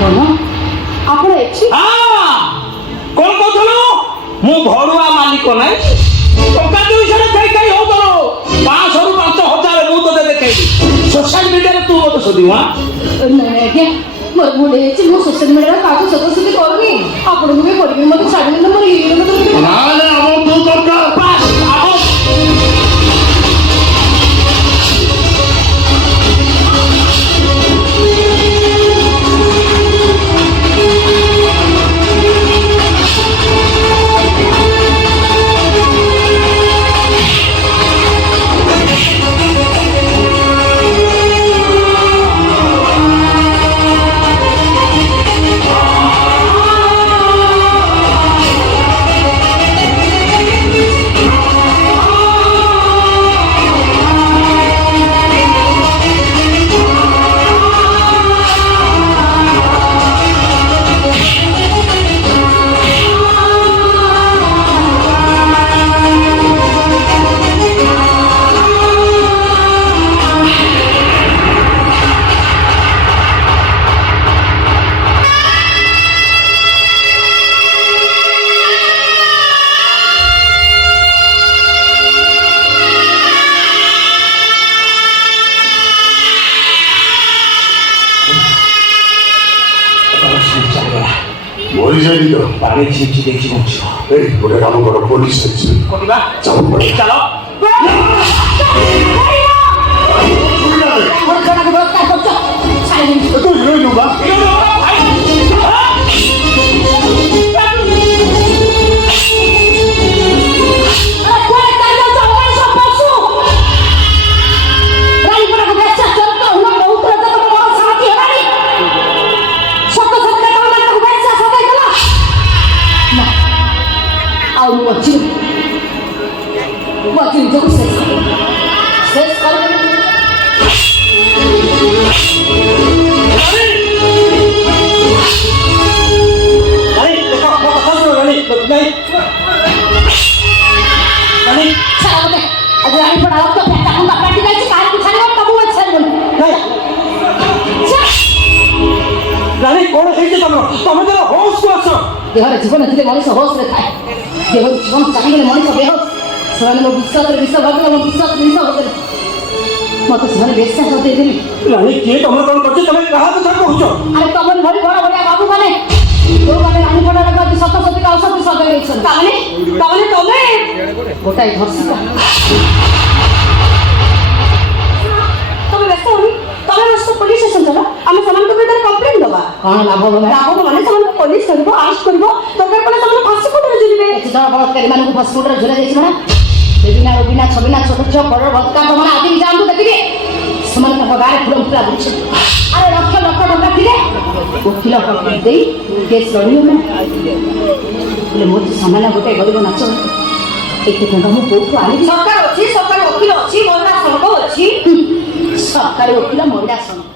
ଆପଣ ଏଠି? କଣ କହୁଥିଲୁ? ମୁଁ ଘରୁଆ ମାଲିକ ନାହିଁ। ଟଙ୍କା 200 ଖାଇ ଖାଇ ହଉ ତୋର 500 ରୁ 5000 ମୁଁ ତୋତେ ଦେଖେଇବି। ସୋସିଆଲ ମିଡ଼ିଆରେ ତୁ ମୋତେ ଶୋଧିବୁ? ନାଇଁ ଆଜ୍ଞା, ମୋର ଭୁଲ ହେଇଛି। ମୁଁ ସୋସିଆଲ ମିଡ଼ିଆରେ କାହାକୁ ସଦସ୍ୟ କରୁନି। ଆପଣଙ୍କୁ ବି କରିବି, ମୋତେ ଛାଡ଼ିଦେଲେ ମୋର ନହେଲେ ଆମ ତୁ ଦରକାର ପାସ୍ ଆଗ ପାଣି ଛିଞ୍ଚି ଦେଇଛି ଗୋଟେ କାମ କର, ପୋଲିସ କରିବା ଚାଲ ଚାଲ। ଦେହରେ ଜୀବନ ଥିଲେ ମଣିଷ ହୋସରେ ଥାଏ। ଦେହରୁ ଜୀବନ ଚାଲିଗଲେ ମଣିଷ ବେହୋସ। ସେମାନେ ମୋ ବିଶ୍ୱାସରେ ବିଷ ଭାବିଲେ, ମୋ ବିଶ୍ୱାସରେ ବିଷ ଭାବିଲେ। ମତେ ସେମାନେ ବେଶ୍ୟା ସତେଇଦେଲେ। କିଏ ତମର କଣ କରୁଛି? ତମେ କାହା କଥା କହୁଛ? ଆରେ ତମରି ଭଳି ବଡ଼ ବଡ଼ିଆ ବାବୁ ମାନେ ଯୋଉମାନେ ରାଣୀପଡ଼ାରେ ଗତି ସତ ସତିକା ଔଷଧ ସଜାଇ ଦେଇଛନ୍ତି। ତାମାନେ ତମେ ଗୋଟାଏ ଧର୍ଷିକା। ତମେ ବ୍ୟସ୍ତ ହଉନି, ତମେ ବ୍ୟସ୍ତ ପୋଲିସ ଷ୍ଟେସନ ଚାଲ, ଆମେ ସେମାନଙ୍କ ବିରୁଦ୍ଧରେ କମ୍ପ୍ଲେନ ଦେବା। କଣ ଲାଭ ମାନେ ସେମାନଙ୍କୁ ପୋଲିସ କରିବ, ଆରେଷ୍ଟ କରିବ, ଦରକାର ପଡ଼ିଲେ ସେମାନେ ଫାଶୀ କୋଟରେ ଝୁଲିବେ। ଏତେ ଜଣ ବଳାତ୍କାରୀମାନଙ୍କୁ ଫାଶୀ କୋଟରେ ଝୁଲା ଯାଇଛି ମାନେ ବେବିନା ରବିନା ଛବିନା ଛୋଟ ଝିଅ ବଡ଼ ବଳାତ୍କାର ମାନେ ଆଜି ଯାଆନ୍ତୁ ଦେଖିବେ। ସେମାନେ ତାଙ୍କ ଗାଁରେ ଫୁଲ ଫୁଲା ବୁଝୁଛନ୍ତି। ଆରେ ଲକ୍ଷ ଲକ୍ଷ ଟଙ୍କା ଥିଲେ ଓକିଲ ଦେଇ କେସ୍ ଲଢ଼ିବ ନା ବୋଲେ ମୋର ସାମାନ୍ୟ ଗୋଟେ ଗରିବ ନାଚ ଏତେ ଟଙ୍କା ମୁଁ କୋଉଠୁ ଆଣିବି? ସରକାର ଅଛି, ସରକାର ଓକିଲ ଅଛି, ମହିଳା ସଂଘ ଅଛି। ସରକାରୀ ଓକିଲ, ମହିଳା ସଂଘ।